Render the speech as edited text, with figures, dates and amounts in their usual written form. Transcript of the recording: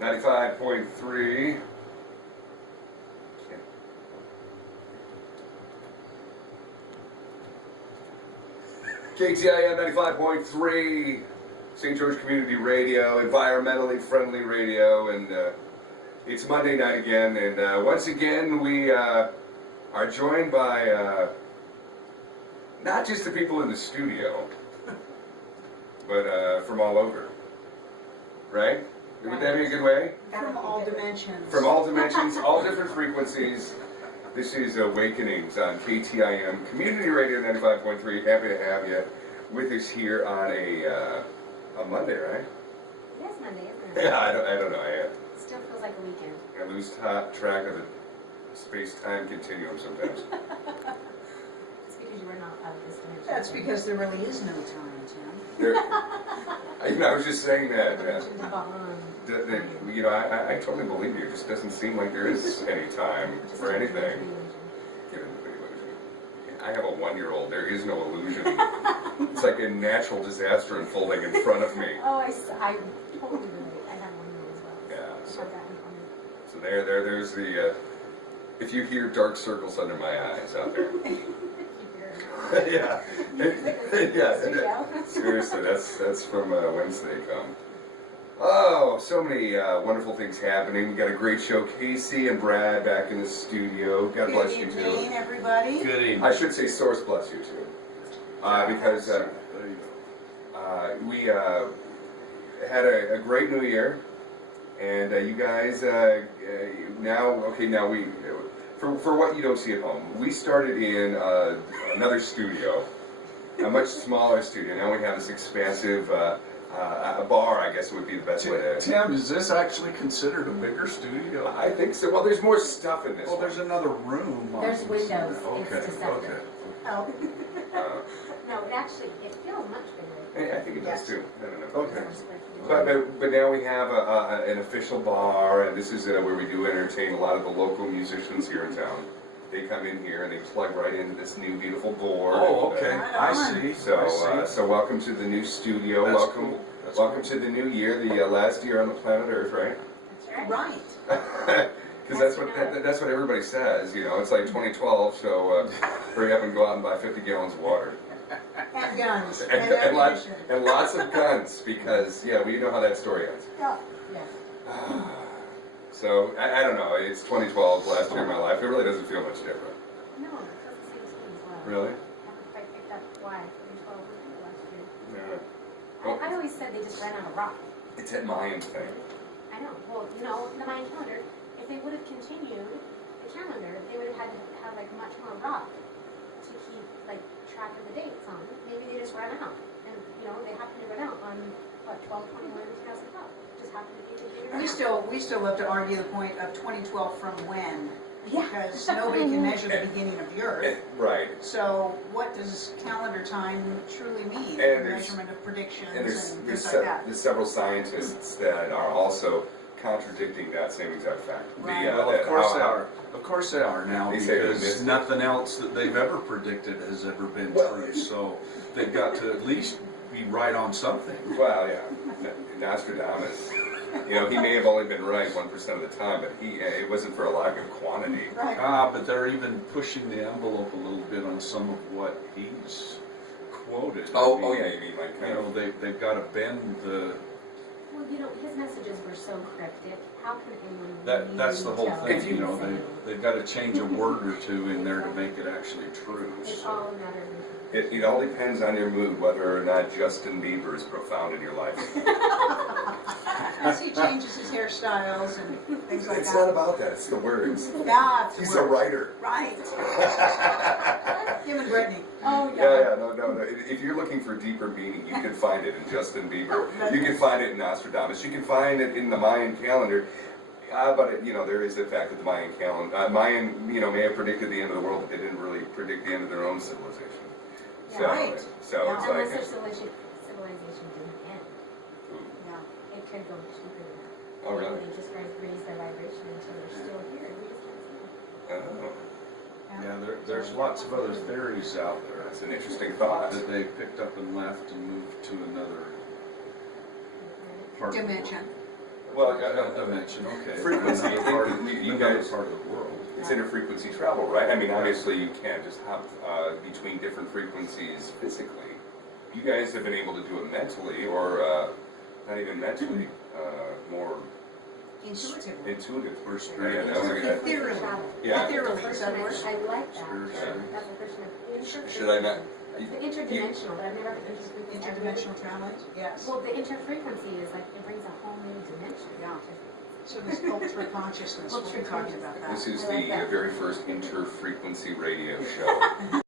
95.3. KTIM 95.3, St. George Community Radio, environmentally friendly radio, and it's Monday night again, and once again we are joined by not just the people in the studio, but from all over, right? Would that be a good way? From all dimensions. From all dimensions, all different frequencies. This is Awakenings on KTIM Community Radio 95.3. Happy to have you with us here on a Monday, right? It is Monday, isn't it? Yeah, I don't know. It still feels like a weekend. I lose track of the space-time continuum sometimes. It's because you were not out of this dimension. That's because there really is no time, Tim. I was just saying that. Bond. I totally believe you. It just doesn't seem like there is any time for anything. Get into the illusion. I have a 1-year-old. There is no illusion. It's like a natural disaster unfolding in front of me. Oh, I totally relate. I have one as well. Yeah. I So, have that in common. so there's the. If you hear dark circles under my eyes out there. Yeah. Yeah. Seriously, that's from Wednesday come. Oh, so many wonderful things happening. We got a great show. Casey and Brad back in the studio. God bless you Good too. evening, everybody. Good evening. I should say Source bless you too. Because There you go. we had a great new year. And you guys now we for what you don't see at home, we started in another studio, a much smaller studio. Now we have this expansive a bar, I guess would be the best way to. Tim, is this actually considered a bigger studio? I think so. Well, there's more stuff in this. Well, there's another room. There's windows. Okay, It's deceptive. okay. Oh, No, it feels much bigger. I think it does Yes. too. I don't know. Okay. But now we have an official bar, and this is where we do entertain a lot of the local musicians here in town. They come in here and they plug right into this new beautiful board. Oh, and, okay. I see. So, I see. so welcome to the new studio. That's welcome, cool. That's welcome to the new year, the last year on the planet Earth, right? That's right. right. Because that's what everybody says. You know, it's like 2012. So hurry up and go out and buy 50 gallons of water. And guns. And ammunition. lots of guns, because we know how that story ends. Yeah. Yeah. So I don't know. It's 2012, last year of my life. It really doesn't feel much different. No, it feels the same to me as well. Really? I haven't quite picked up why 2012 was the last year. Yeah. I always said they just ran out of rock. It's that Mayan thing. I know. Well, the Mayan calendar, if they would have continued the calendar, they would have had to have like much more rock to keep like track of the dates on. Maybe they just ran out. And they happened to run out on what, 12/21/2012. Just happened to be the day. We still love to argue the point of 2012 from when, Yeah. because nobody can measure the beginning of the Earth. Right. So what does calendar time truly mean? And The there's- measurement of predictions And there's things like that. there's several scientists that are also contradicting that same exact fact. Right. Well, of course they are. Of course they are now, They say they because missed it. nothing else that they've ever predicted has ever been Well- true. So they've got to at least be right on something. Well, yeah. Nostradamus. He may have only been right 1% of the time, but it wasn't for a lack of quantity. Right. But they're even pushing the envelope a little bit on some of what he's quoted. I Oh, mean, yeah. You mean like kind of. they've got to bend the. Well, his messages were so cryptic. How can anyone That's the whole tell thing. what he's saying? They've got to change a word or two in there to make it actually true. It's So. all a matter of It all depends on your mood, whether or not Justin Bieber is profound in your life. As he changes his hairstyles and things like It's that. not about that. It's the words. Yeah, it's He's the a word. writer. Right. Him and Brittany. Oh Yeah, no. If you're looking for deeper meaning, you can find it in Justin Bieber. You can find it in Nostradamus. You can find it in the Mayan calendar. But there is the fact that the Mayan calendar, may have predicted the end of the world, but they didn't really predict the end of their own civilization. So, Right. so Yeah. it's Unless like, their civilization didn't end. It could go deeper than that. Oh, really? They just raise their vibration until they're still here. We just can't see them. Yeah, there's lots of other theories out there That's an interesting thought. that they picked up and left and moved to another part of the world. Dimension. Well, That dimension, okay. frequency, I think Part- you another guys- part of the world. it's interfrequency travel, right? I mean, obviously you can't just hop between different frequencies physically. You guys have been able to do it mentally, or not even mentally, more Intuitively. intuitive. We're Yeah, spiritual. that was a good- Ethereally. Yeah. Ethereally, is that a word? I like that. Spiritual. That's a version of Should I not? The interdimensional, but I've never heard interfrequency. Interdimensional travel, yes. Well, the interfrequency is like, it brings a whole new dimension. Yeah. So this ultra consciousness, we'll be talking about that. This is the very first interfrequency radio show.